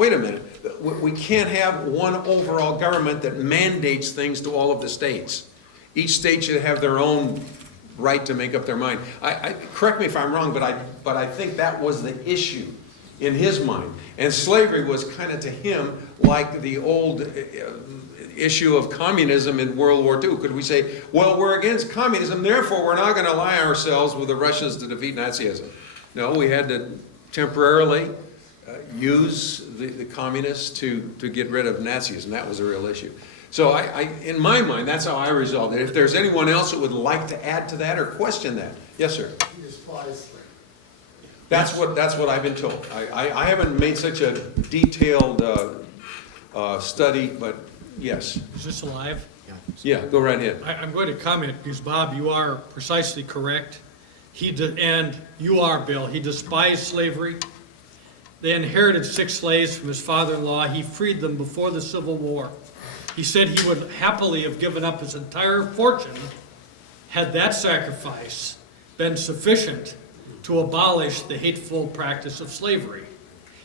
wait a minute, we can't have one overall government that mandates things to all of the states. Each state should have their own right to make up their mind. Correct me if I'm wrong, but I think that was the issue in his mind. And slavery was kind of to him like the old issue of communism in World War II. Could we say, well, we're against communism, therefore we're not going to ally ourselves with the Russians to defeat Nazism? No, we had to temporarily use the communists to get rid of Nazism. That was a real issue. So in my mind, that's how I resolved it. If there's anyone else that would like to add to that or question that. Yes, sir. He despised slavery. That's what I've been told. I haven't made such a detailed study, but yes. Is this alive? Yeah, go right ahead. I'm going to comment because, Bob, you are precisely correct. And you are, Bill. He despised slavery. They inherited 6 slaves from his father-in-law. He freed them before the Civil War. He said he would happily have given up his entire fortune had that sacrifice been sufficient to abolish the hateful practice of slavery.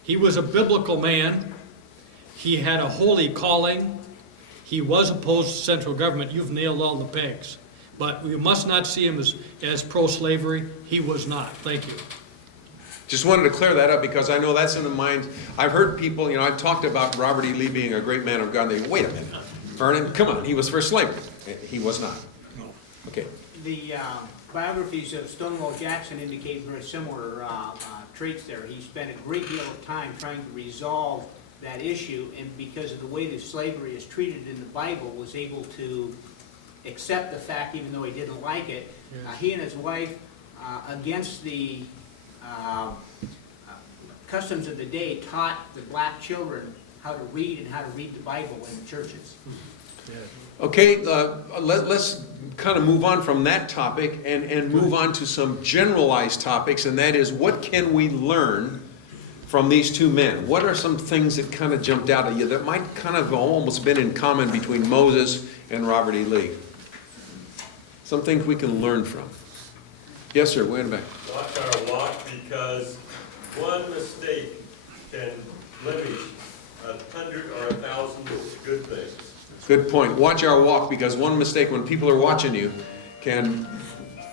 He was a biblical man. He had a holy calling. He was opposed to central government. You've nailed all the pegs. But we must not see him as pro-slavery. He was not. Thank you. Just wanted to clear that up because I know that's in the minds. I've heard people, I've talked about Robert E. Lee being a great man of God. They go, wait a minute, Vernon, come on, he was for slavery. He was not. No. Okay. The biographies of Stonewall Jackson indicate very similar traits there. He spent a great deal of time trying to resolve that issue, and because of the way that slavery is treated in the Bible, was able to accept the fact, even though he didn't like it. Yes. He and his wife, against the customs of the day, taught the black children how to read and how to read the Bible in the churches. Okay, let's kind of move on from that topic and move on to some generalized topics, and that is, what can we learn from these two men? What are some things that kind of jumped out at you that might kind of almost been in common between Moses and Robert E. Lee? Some things we can learn from. Yes, sir, way in the back. Watch our walk, because one mistake can blemish 100 or 1,000 good things. Good point. Watch our walk, because one mistake when people are watching you can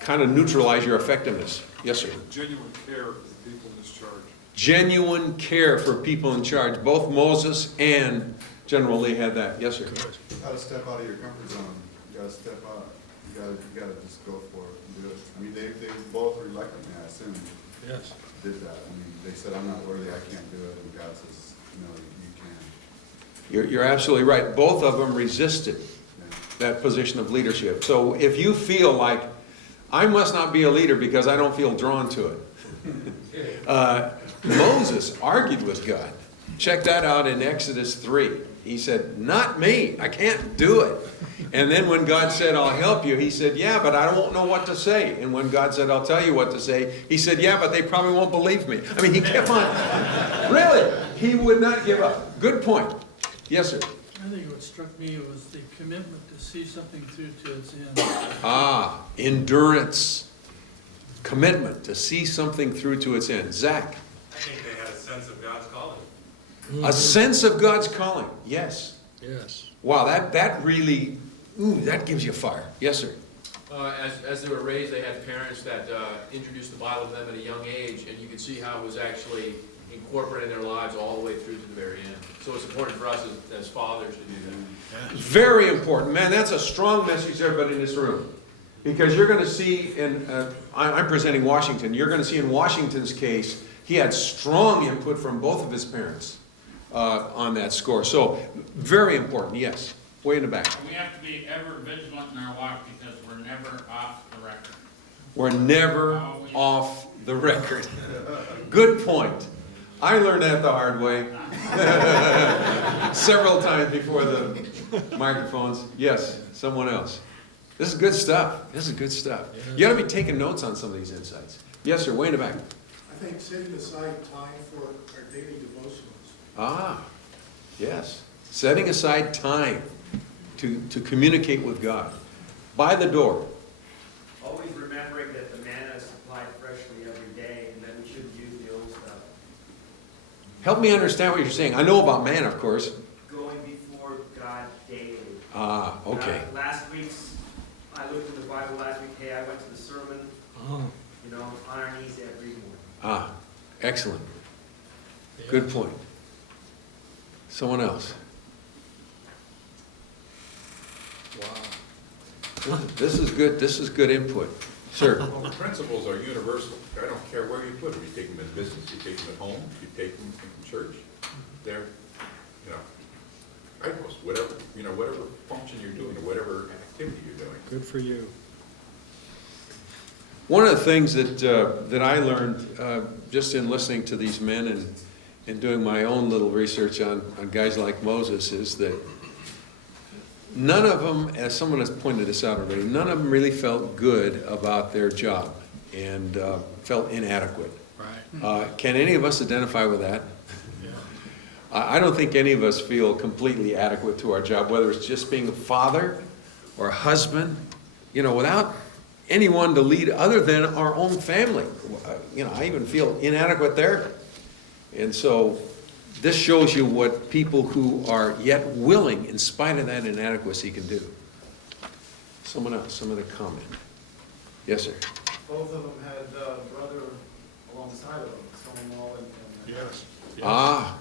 kind of neutralize your effectiveness. Yes, sir. Genuine care for the people in his charge. Genuine care for people in charge. Both Moses and General Lee had that. Yes, sir. You gotta step out of your comfort zone. You gotta step out. You gotta just go for it and do it. I mean, they both reluctantly, I assume, Yes. did that. I mean, they said, I'm not worthy, I can't do it, and God says, no, you can. You're absolutely right. Both of them resisted Yeah. that position of leadership. So if you feel like, I must not be a leader because I don't feel drawn to it. Moses argued with God. Check that out in Exodus 3. He said, not me, I can't do it. And then when God said, I'll help you, he said, yeah, but I don't know what to say. And when God said, I'll tell you what to say, he said, yeah, but they probably won't believe me. I mean, he kept on. Really, he would not give up. Good point. Yes, sir. I think what struck me was the commitment to see something through to its end. Ah, endurance. Commitment to see something through to its end. Zach. I think they had a sense of God's calling. A sense of God's calling. Yes. Yes. Wow, that really, that gives you fire. Yes, sir. As they were raised, they had parents that introduced the Bible to them at a young age, and you could see how it was actually incorporated in their lives all the way through to the very end. So it's important for us as fathers to do that. Very important. Man, that's a strong message to everybody in this room. Because you're going to see, I'm presenting Washington, you're going to see in Washington's case, he had strong input from both of his parents on that score. So, very important, yes. Way in the back. We have to be ever vigilant in our walk because we're never off the record. We're never off the record. Good point. I learned that the hard way. Several times before the microphones. Yes, someone else. This is good stuff. This is good stuff. You ought to be taking notes on some of these insights. Yes, sir, way in the back. I think setting aside time for our daily devotionals. Ah, yes. Setting aside time to communicate with God. By the door. Always remembering that the manna is supplied freshly every day and that we shouldn't use the old stuff. Help me understand what you're saying. I know about man, of course. Going before God daily. Ah, okay. I looked in the Bible last week, hey, I went to the sermon, Oh, you know, on our knees every morning. Ah, excellent. yeah. Good point. Someone else? Wow. This is good input. Sir? Well, the principles are universal. I don't care where you put them. You take them in business, you take them at home, you take them in church. They're, guideposts, whatever function you're doing or whatever activity you're doing. Good for you. One of the things that I learned just in listening to these men and doing my own little research on guys like Moses is that none of them, as someone has pointed this out already, none of them really felt good about their job and felt inadequate. Right. Can any of us identify with that? Yeah. I don't think any of us feel completely adequate to our job, whether it's just being a father or a husband, without anyone to lead other than our own family. I even feel inadequate there. And so this shows you what people who are yet willing, in spite of that inadequacy, can do. Someone else, some other comment. Yes, sir. Both of them had a brother alongside of them, son-in-law and. Yes. Ah,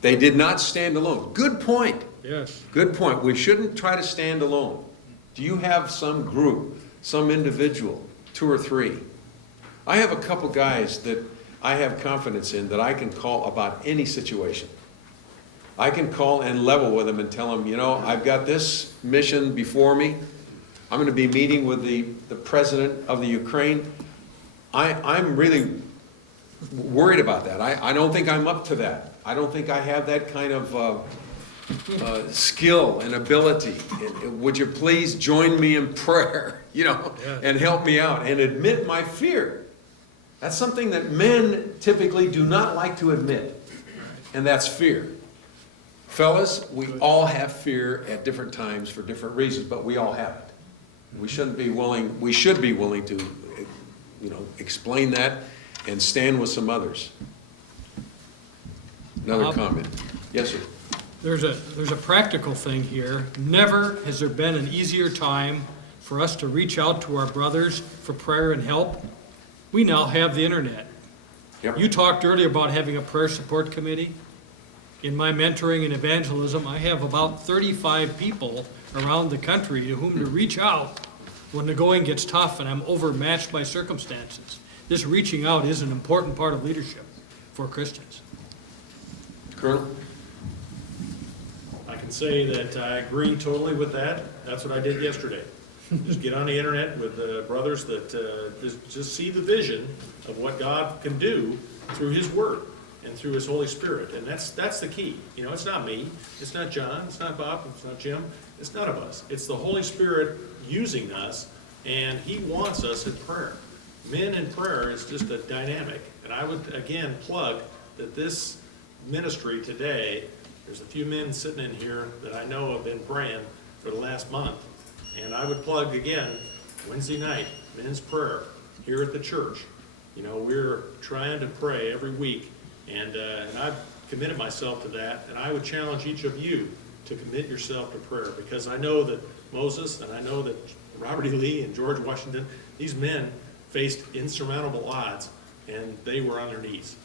they did not stand alone. Good point. Yes. Good point. We shouldn't try to stand alone. Do you have some group, some individual, 2 or 3? I have a couple guys that I have confidence in that I can call about any situation. I can call and level with them and tell them, I've got this mission before me. I'm going to be meeting with the president of the Ukraine. I'm really worried about that. I don't think I'm up to that. I don't think I have that kind of skill and ability. Would you please join me in prayer, and help me out and admit my fear. That's something that men typically do not like to admit, and that's fear. Fellas, we all have fear at different times for different reasons, but we all have it. We should be willing to, explain that and stand with some others. Another comment. Yes, sir. There's a practical thing here. Never has there been an easier time for us to reach out to our brothers for prayer and help. We now have the internet. Yep. You talked earlier about having a prayer support committee. In my mentoring and evangelism, I have about 35 people around the country to whom to reach out when the going gets tough and I'm overmatched by circumstances. This reaching out is an important part of leadership for Christians. Colonel? I can say that I agree totally with that. That's what I did yesterday. Just get on the internet with brothers that just see the vision of what God can do through His Word and through His Holy Spirit. And that's the key. It's not me, it's not John, it's not Bob, it's not Jim, it's none of us. It's the Holy Spirit using us, and He wants us in prayer. Men in prayer is just a dynamic. And I would, again, plug that this ministry today, there's a few men sitting in here that I know have been praying for the last month. And I would plug again, Wednesday night, men's prayer here at the church. We're trying to pray every week, and I've committed myself to that, and I would challenge each of you to commit yourself to prayer, because I know that Moses, and I know that Robert E. Lee and George Washington, these men faced insurmountable odds, and they were on their knees.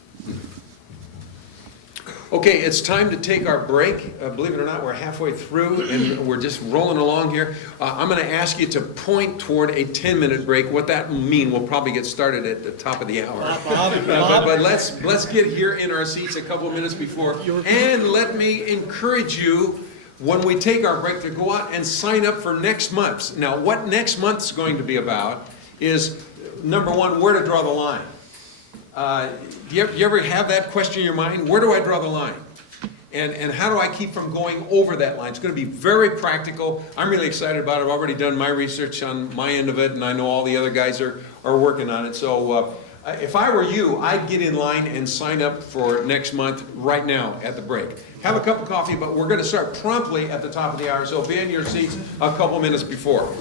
Okay, it's time to take our break. Believe it or not, we're halfway through and we're just rolling along here. I'm going to ask you to point toward a 10-minute break. What that will mean, we'll probably get started at the top of the hour. But let's get here in our seats a couple of minutes before. And let me encourage you, when we take our break, to go out and sign up for next month's. Now, what next month's going to be about is, number one, where to draw the line. Do you ever have that question in your mind? Where do I draw the line? And how do I keep from going over that line? It's going to be very practical. I'm really excited about it. I've already done my research on my end of it, and I know all the other guys are working on it. So if I were you, I'd get in line and sign up for next month right now at the break. Have a cup of coffee, but we're going to start promptly at the top of the hour, so be in your seats a couple minutes before.